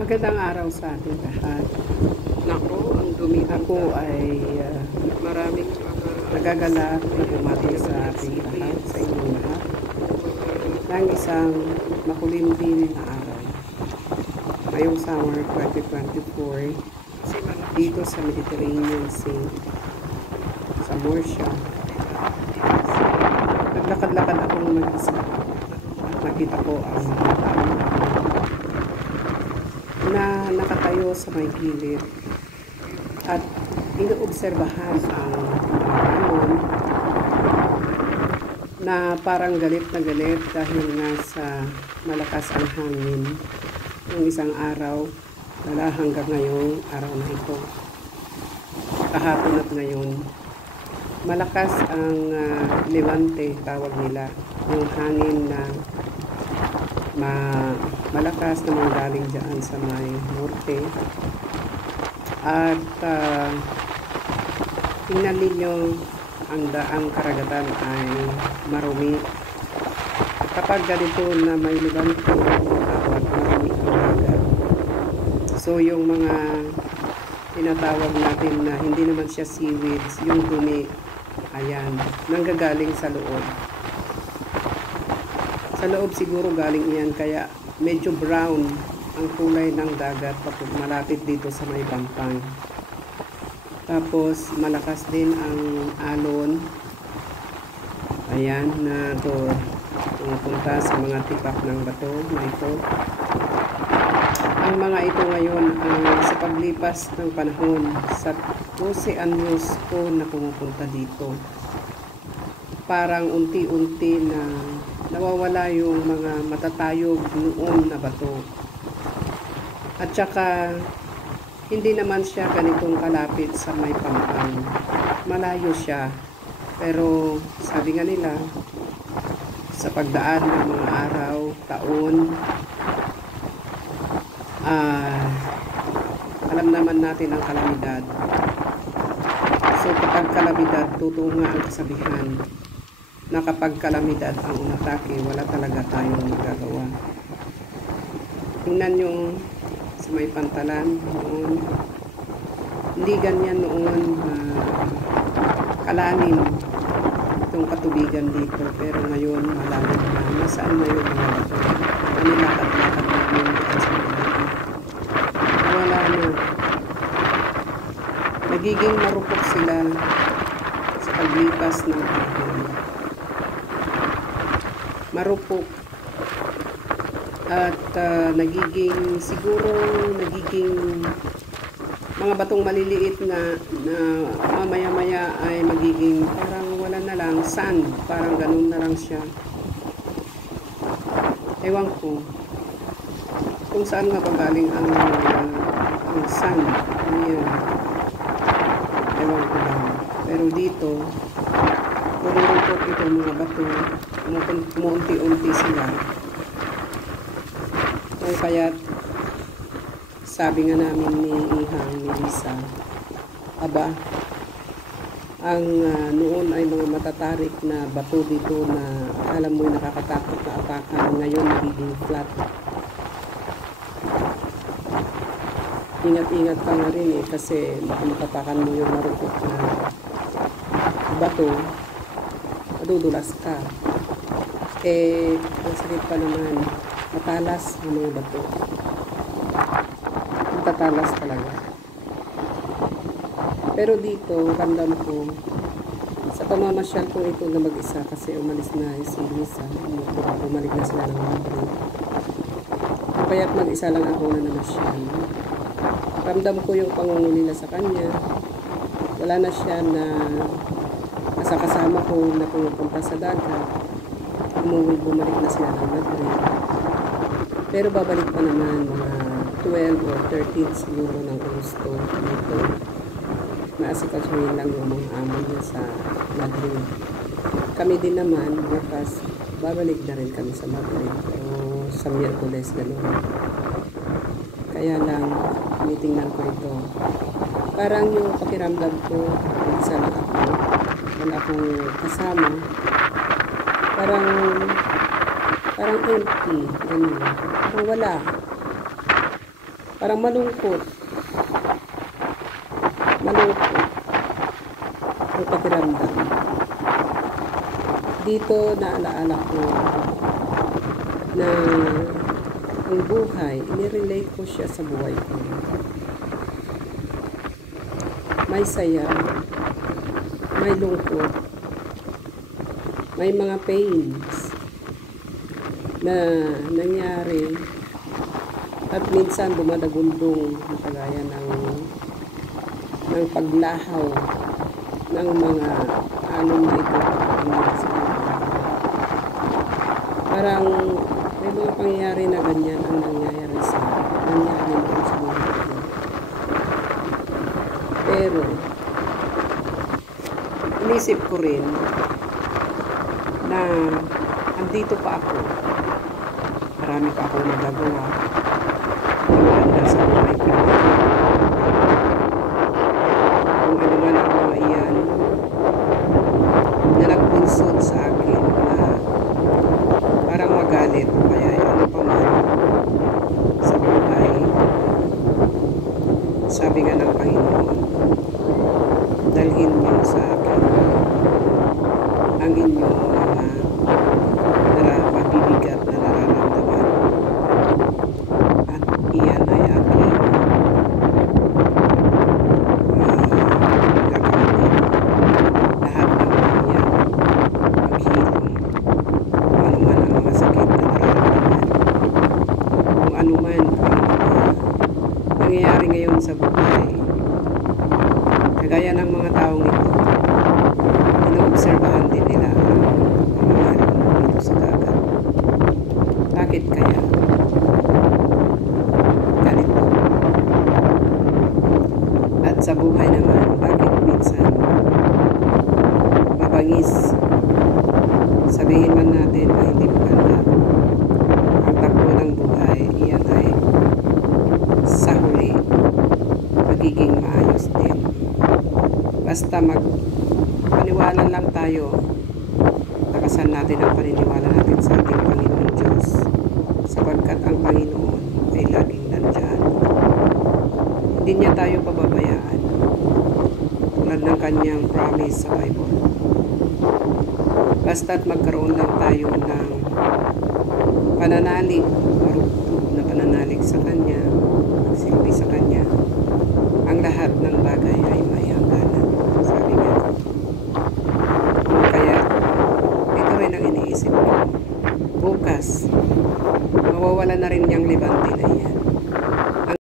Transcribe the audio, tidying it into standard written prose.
Magandang araw sa ating lahat. Naku, ang dumi Ako ay maraming nagagalak na bumati sa ating lahat, sa inyong lahat, ng isang makulimlim na araw. Ngayong summer 2024, dito sa Mediterranean Sea, sa Murcia, naglakad-lakad akong mag-isa. Nakita ko ang mga tao na nakatayo sa may gilid at inoobserbahan ang hamon na parang galit na galit dahil nga sa malakas ang hangin ng isang araw wala hanggang ngayong araw na ito. Kahapon at ngayon, malakas ang levante, tawag nila, yung hangin na malakas na manggaling dyan sa may norte. At tingnan ninyo, ang karagatan ay marumi. Kapag ganito na may levante, tawag marumi ang dagat. So yung mga tinatawag natin na hindi naman siya seaweeds, yung dumi, ayan, nanggagaling sa loob. Sa loob siguro galing iyan, kaya medyo brown ang kulay ng dagat kapag malapit dito sa may Bampang. Tapos malakas din ang alon. Ayan, na pumupunta sa mga tipak ng bato na ito. Ang mga ito ngayon sa paglipas ng panahon, sa 12 anyos ko na pumupunta dito, parang unti-unti na nawawala yung mga matatayog noon na bato. At saka hindi naman siya ganitong kalapit sa may Pampang. Malayo siya. Pero sabi nga nila, sa pagdaan ng mga araw, taon, alam naman natin ang kalamidad. So kapag kalamidad, totoo nga ang kasabihan na kapag kalamidad ang umatake, wala talaga tayong magagawa. Tingnan nyo sa may Pantalan noon, hindi ganyan noon kalalim itong katubigan dito, pero ngayon malalim na. Nasaan na yung mga bato? Manilakad-lakad namin dyan sa mga wala na. Nagiging marupok sila sa paglipas ng panahon. Marupok at nagiging mga batong maliliit na mamaya-maya ay magiging parang wala na lang, sand, parang ganun na lang siya. Ewan ko kung saan nga pagaling ang sand. Ayan. Ewan ko lang. Pero dito pururupok itong mga bato, umuunti-unti sila. Kung kaya't sabi nga namin ni Ihang, ni Lisa, aba, ang noon ay mga matatarik na bato dito na alam mo'y nakakatakot na apakan, ngayon nagiging flat. Ingat-ingat ka nga rin kasi baka matapakan mo yung marupok na bato, madudulas ka. Ang sakit pa naman, matalas ang mga bato. Matatalas talaga. Pero dito, ramdam ko, sa pamamasyal ko ito na mag-isa kasi umalis na si Lisa, bumalik na sila ng Madrid. Kaya't mag-isa lang ako na namasyal. Ramdam ko yung pangungulila sa kanya. Wala na siya na kasama ko na pumupunta sa dagat. Bumalik na sila ng Madrid. Pero babalik pa naman mga 12 or 13 siguro ng Agosto dito. Naasikasuhin lang yung mga amo niya sa Madrid. Kami din naman, bukas, babalik na rin kami sa Madrid. O sa Miyerkules, gano'n. Kaya lang, tinitingnan ko ito. Parang yung pakiramdam ko, isa lang ako. Wala akong kasama. Parang empty. Ganun. Parang wala. Parang malungkot. Malungkot ang pakiramdam. Dito naalaala ko na ang buhay, inirelate ko siya sa buhay ko. May saya, may lungkot, may mga pains na nangyari at minsan dumadagundong na kagaya ng paglahaw ng mga alon na ito sa parang may mga pangyayari na ganyan ang nangyari noon sa buhay ko. Pero inisip ko rin na andito pa ako, marami pa akong magagawa na sa buhay ko. Kung ano man ang mga iyan na nagpunsod sa akin na parang magalit o kaya ano pa man sa buhay. Sabi nga ng Panginoon, dalhin niyo sa akin ang inyong mga mabibigat na nararamdaman at iyan ay aking gagawin lahat ng kanya paghilom kung ano man ang mga sakit na nararamdaman, kung ano man ang nangyayari ngayon sa buhay. Kagaya ng mga taong ito, inoobserbahan din nila ang pamamahal dito sa dagat. Bakit kaya ganito? At sa buhay naman, bakit minsan mabangis? Sabihin man natin na hindi maganda ang takbo ng buhay, iyan ay sa huli magiging maayos din. Basta paniwala lang tayo, takasan natin ang paniniwala natin sa ating Panginoon Diyos, sapagkat ang Panginoon ay laging nandyan. Hindi niya tayo pababayaan tulad ng kanyang promise sa Bible. Basta't magkaroon lang tayo ng pananalig, marugtog na pananalig sa kanya, magsilbi sa kanya, ang lahat ng bagay ay may hangganan. Sabi niya. Kaya ito rin ang iniisip ko. Bukas mawawala na rin